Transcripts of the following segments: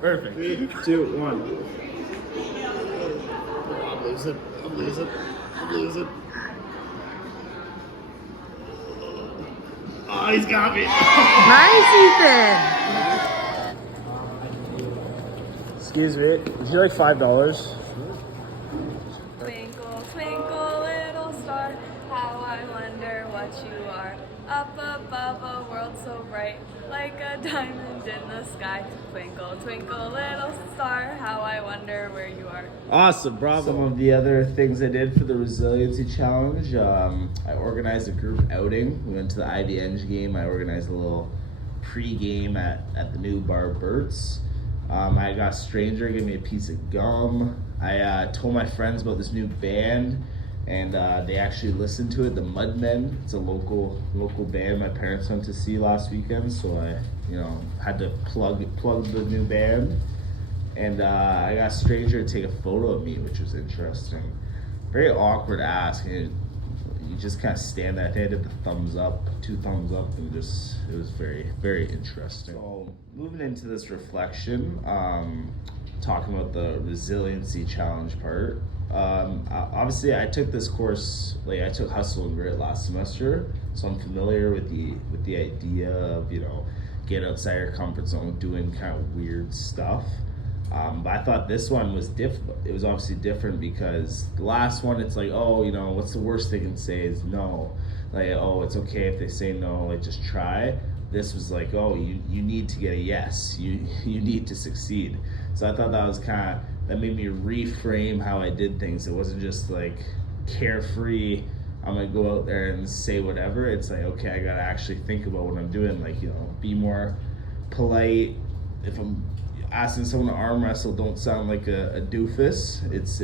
Perfect. 3, 2, 1. I'm losing. Oh, he's got me. Nice, Ethan. Excuse me. Would you like $5? Twinkle, twinkle, little star, how I wonder what you are. Up above a world so bright, like a diamond in the sky. Twinkle, twinkle, little star, how I wonder where you are. Awesome, bravo. Some of the other things I did for the Resiliency Challenge, I organized a group outing. We went to the IVNG game. I organized a little pre-game at the new bar Bert's. I got a stranger, gave me a piece of gum. I told my friends about this new band, and they actually listened to it, the Mudmen. It's a local band my parents went to see last weekend, so I had to plug the new band. And I got a stranger to take a photo of me, which was interesting. Very awkward ask. You just kind of stand there. I think I did the thumbs up, 2 thumbs up, and it was very, very interesting. So moving into this reflection, talking about the resiliency challenge part. Obviously, I took this course, I took Hustle and Grit last semester, so I'm familiar with the idea of get outside your comfort zone, doing kind of weird stuff. But I thought this one was different. It was obviously different because the last one, it's like, oh, what's the worst they can say is no. Like, oh, it's okay if they say no, just try. This was like, oh, you need to get a yes. You need to succeed. So I thought that made me reframe how I did things. It wasn't just like carefree, I'm gonna go out there and say whatever. It's like, okay, I gotta actually think about what I'm doing. Be more polite. If I'm asking someone to arm wrestle, don't sound like a doofus. It's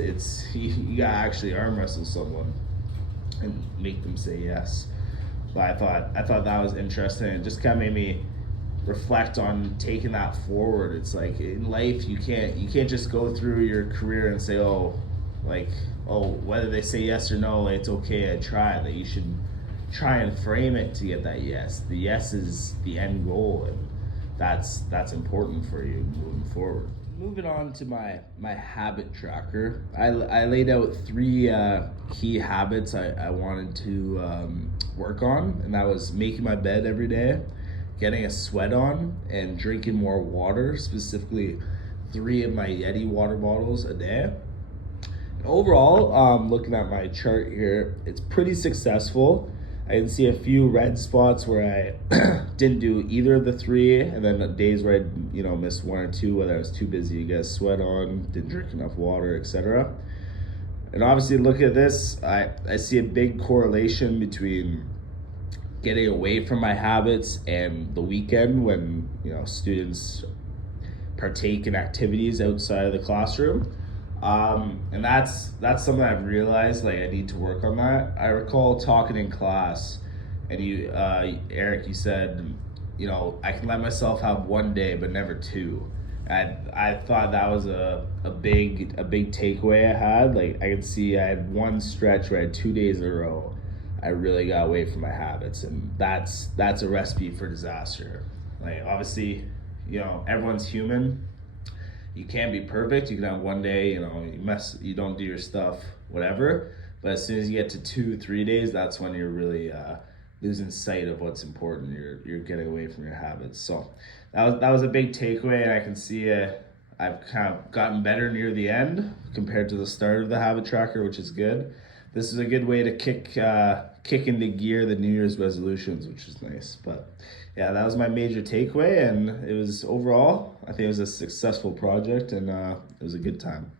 you gotta actually arm wrestle someone and make them say yes. But I thought that was interesting. It just kind of made me reflect on taking that forward. It's like in life you can't just go through your career and say whether they say yes or no, it's okay, I tried. That you should try and frame it to get that yes. The yes is the end goal, and that's important for you moving forward. Moving on to my habit tracker, I laid out 3 key habits I wanted to work on, and that was making my bed every day, getting a sweat on, and drinking more water, specifically 3 of my Yeti water bottles a day. And overall, looking at my chart here, it's pretty successful. I can see a few red spots where I didn't do either of the 3, and then the days where I missed 1 or 2, whether I was too busy to get a sweat on, didn't drink enough water, etc. And obviously, look at this, I see a big correlation between getting away from my habits and the weekend when students partake in activities outside of the classroom. And that's something I've realized, I need to work on that. I recall talking in class, and Eric, you said, I can let myself have 1 day, but never 2. I thought that was a big takeaway I had. I could see I had one stretch where I had 2 days in a row. I really got away from my habits, and that's a recipe for disaster. Obviously, everyone's human. You can't be perfect. You can have 1 day, you don't do your stuff, whatever. But as soon as you get to 2-3 days, that's when you're really losing sight of what's important. You're getting away from your habits. So that was a big takeaway, and I can see I've kind of gotten better near the end compared to the start of the habit tracker, which is good. This is a good way to kick into gear the New Year's resolutions, which is nice. But yeah, that was my major takeaway, and it was overall, I think it was a successful project, and it was a good time.